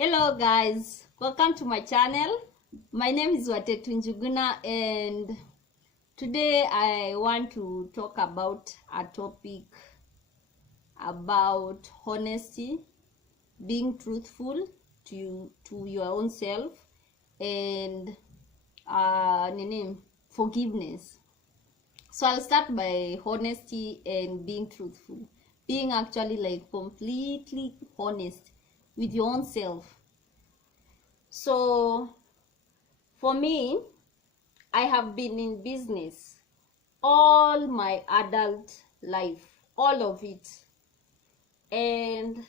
Hello guys, welcome to my channel. My name is Watetu Njuguna and today I want to talk about a topic about honesty, being truthful to your own self, and forgiveness. So I'll start by honesty and being truthful. Being actually like completely honest with your own self. So for me, I have been in business all my adult life, all of it. And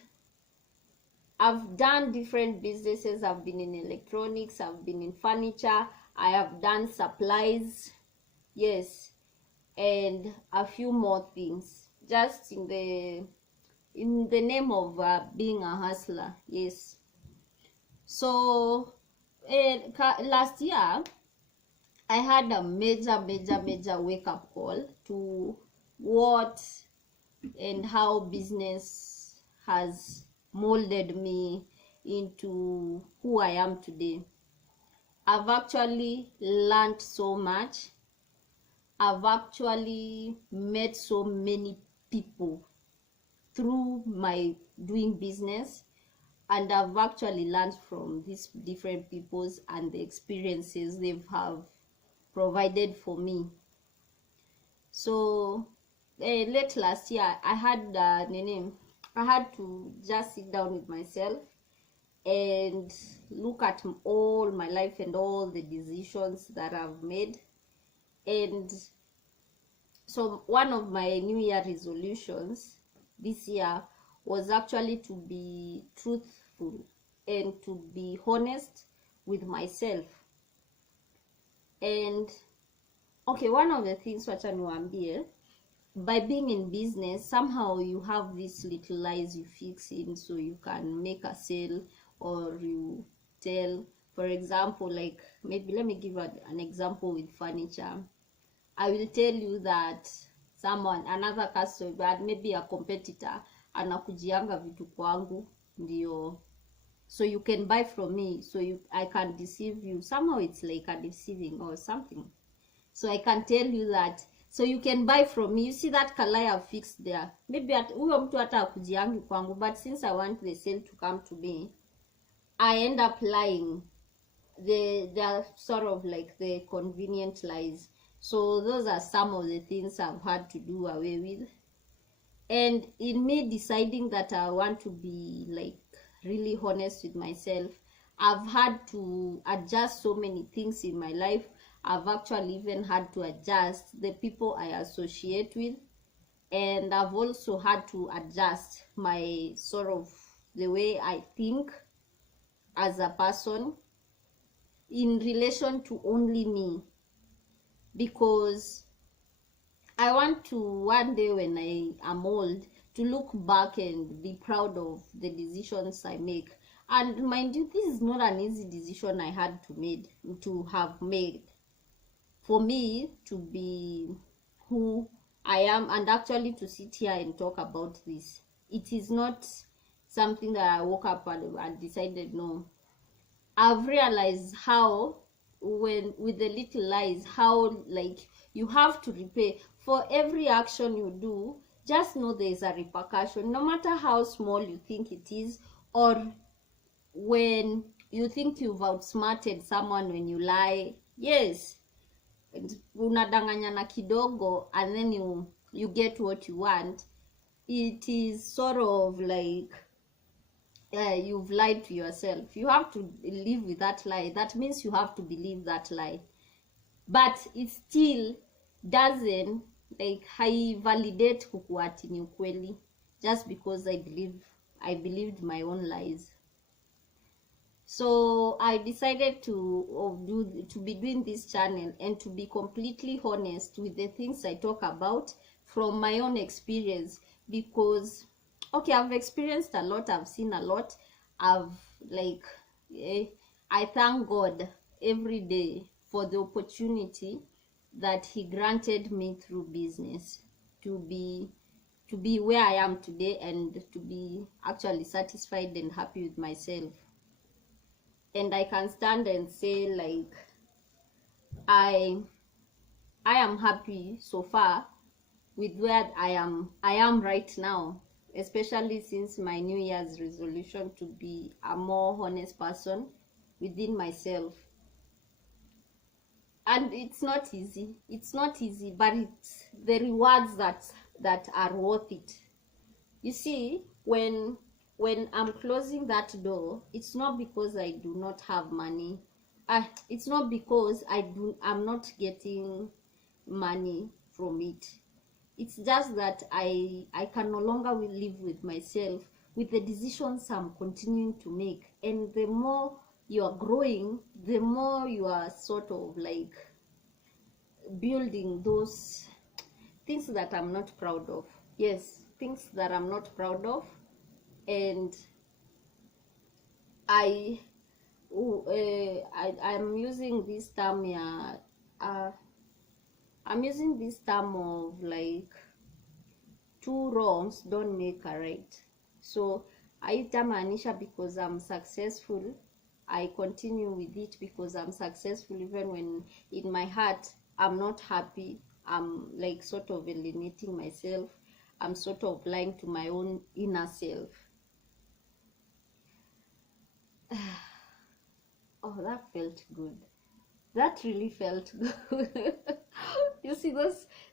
I've done different businesses. I've been in electronics, I've been in furniture, I have done supplies, yes, and a few more things. Just in the name of being a hustler, yes. So last year I had a major wake-up call to what and how business has molded me into who I am today. I've actually learned so much. I've actually met so many people through my doing business, and I've actually learned from these different peoples and the experiences they have provided for me. So late last year I had to just sit down with myself and look at all my life and all the decisions that I've made. And so one of my New Year resolutions this year was actually to be truthful and to be honest with myself. And okay, one of the things wacha niwaambie, by being in business, somehow you have these little lies you fix in so you can make a sale, or you tell, for example, like maybe let me give an example with furniture. I will tell you that another customer, maybe a competitor, anakujianga vitu kwangu ndio, so you can buy from me, so I can deceive you. Somehow it's like a deceiving or something. So I can tell you that, so you can buy from me. You see that color I've fixed there, maybe huyo mtu hata akujiangi kwangu, but since I want the sale to come to me, I end up lying. They're sort of like the convenient lies. So those are some of the things I've had to do away with. And in me deciding that I want to be like really honest with myself, I've had to adjust so many things in my life. I've actually even had to adjust the people I associate with, and I've also had to adjust my sort of the way I think as a person in relation to only me, because I want to one day when I am old to look back and be proud of the decisions I make. And mind you, this is not an easy decision I had to have made for me to be who I am, and actually to sit here and talk about this. It is not something that I woke up and decided. No, I've realized how, when with the little lies, how like you have to repay for every action you do. Just know there is a repercussion, no matter how small you think it is, or when you think you've outsmarted someone when you lie. Yes, unadanganyana kidogo and then you get what you want. It is sort of like you've lied to yourself. You have to live with that lie. That means you have to believe that lie, but it still doesn't like validate kukuati ni ukweli, just because I believed my own lies. So I decided to be doing this channel and to be completely honest with the things I talk about from my own experience, because okay, I've experienced a lot, I've seen a lot, I've like I thank God every day for the opportunity that he granted me through business to be where I am today, and to be actually satisfied and happy with myself. and I can stand and say like I am happy so far with where I am right now, especially since my New Year's resolution to be a more honest person within myself. And it's not easy. It's not easy, but it's the rewards that are worth it. You see, when I'm closing that door, it's not because I do not have money. It's not because I'm not getting money from it. It's just that I can no longer will live with myself with the decisions I'm continuing to make. And the more you are growing, the more you are sort of like building those things that I'm not proud of. Yes, things that I'm not proud of. And I I'm using this term here. I'm using this term of like two wrongs don't make a right. So haitamaanisha because I'm successful I continue with it because I'm successful, even when in my heart I'm not happy. I'm like sort of alienating myself. I'm sort of lying to my own inner self. Oh, that felt good. That really felt good. You see,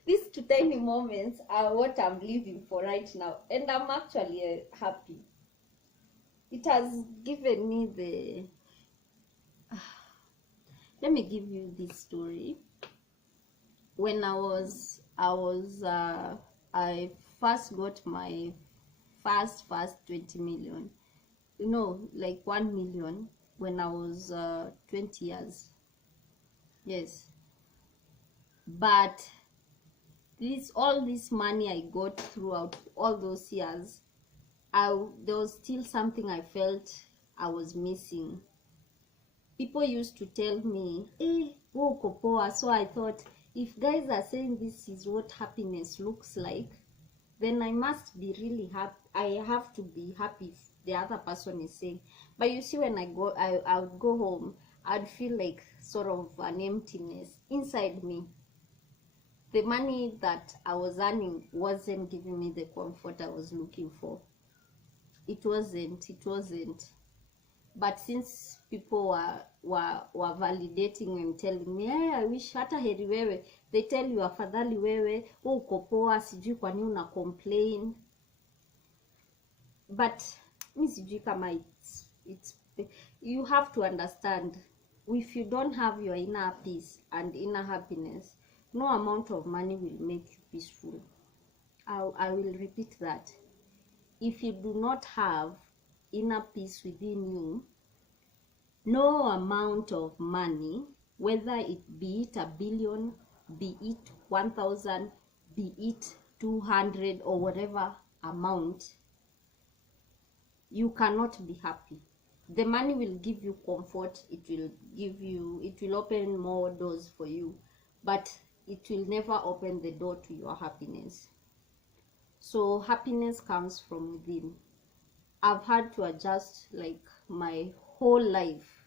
these two tiny moments are what I'm living for right now, and I'm actually happy. It has given me the let me give you this story. When I first got my first 20 million, like 1 million, when I was 20 years. Yes, but all this money I got throughout all those years, there was still something I felt I was missing. People used to tell me, "Hey, uko poa." So I thought, if guys are saying this is what happiness looks like, then I must be really happy. I have to be happy if the other person is saying. But you see, when I would go home, I'd feel like sort of an emptiness inside me. The money that I was earning wasn't giving me the comfort I was looking for. It wasn't. But since people were validating and telling me, hey, I wish hata heri wewe, they tell you afadhali wewe uko poa, sijui kwa nini una complain. But mi sijui kama it's you have to understand, if you don't have your inner peace and inner happiness, no amount of money will make you peaceful. I will repeat that. If you do not have inner peace within you, no amount of money, whether it be it 1 billion, be it 1,000, be it 200, or whatever amount, you cannot be happy. The money will give you comfort, it will open more doors for you, but it will never open the door to your happiness. So happiness comes from within. I've had to adjust like my whole life.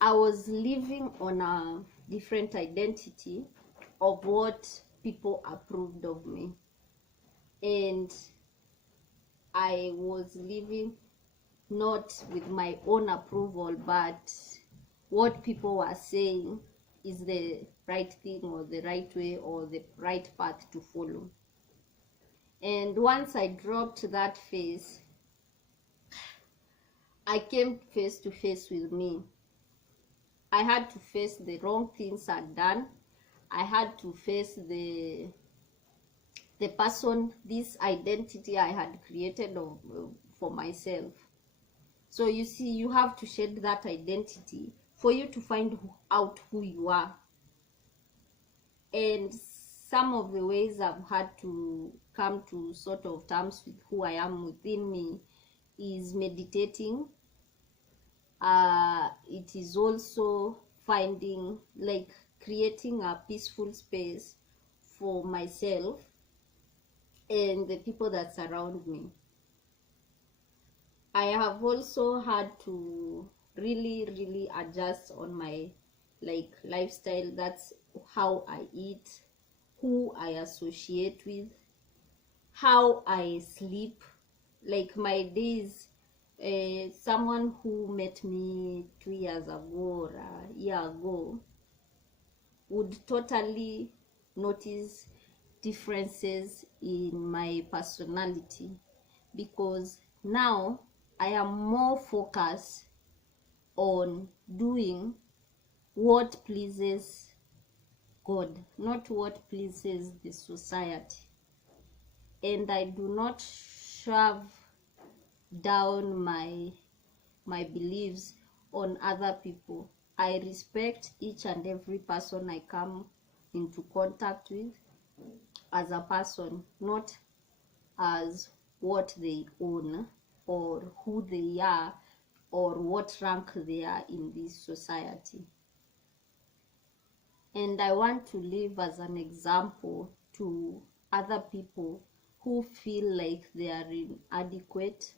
I was living on a different identity of what people approved of me, and I was living not with my own approval, but what people were saying is the right thing or the right way or the right path to follow. And once I dropped that phase, I came face to face with me. I had to face the wrong things I'd done. I had to face the person, this identity I had created for myself. So you see, you have to shed that identity for you to find out who you are. And some of the ways I've had to come to sort of terms with who I am within me is meditating. It is also finding, like, creating a peaceful space for myself and the people that surround me. I have also had to really adjust on my like lifestyle. That's how I eat, who I associate with, how I sleep. Like my days, someone who met me 2 years ago or a year ago would totally notice differences in my personality, because now I am more focused on doing what pleases God, not what pleases the society. And I do not shove down my beliefs on other people. I respect each and every person I come into contact with as a person, not as what they own or who they are or what rank they are in this society. And I want to live as an example to other people who feel like they are inadequate,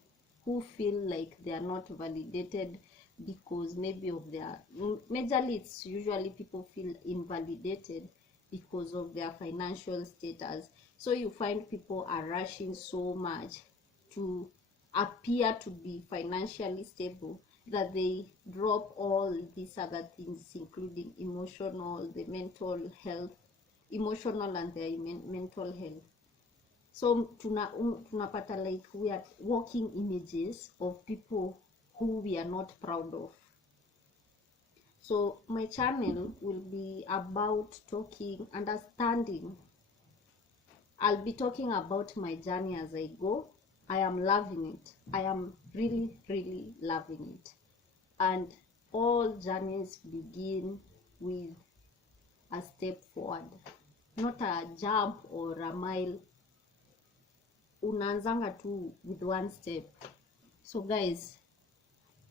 who feel like they are not validated because maybe of their, majorly it's usually people feel invalidated because of their financial status. So you find people are rushing so much to appear to be financially stable that they drop all these other things, including emotional, the mental health, emotional and their mental health. So tunapata like we are walking images of people who we are not proud of. So my channel will be about talking, understanding. I'll be talking about my journey as I go. I am loving it. I am really loving it. And all journeys begin with a step forward, not a jump or a mile. Unaanzanga tu with one step. So guys,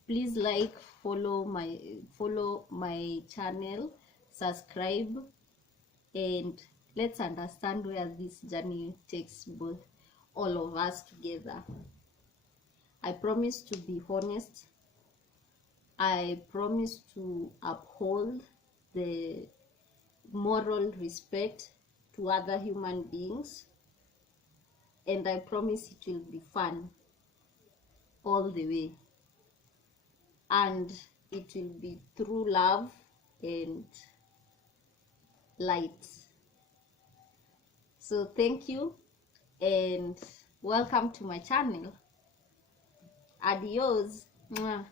please like, follow my channel, subscribe, and let's understand where this journey takes both all of us together. I promise to be honest. I promise to uphold the moral respect to other human beings, and I promise it will be fun all the way, and it will be through love and light. So thank you and welcome to my channel. Adios. Mwah.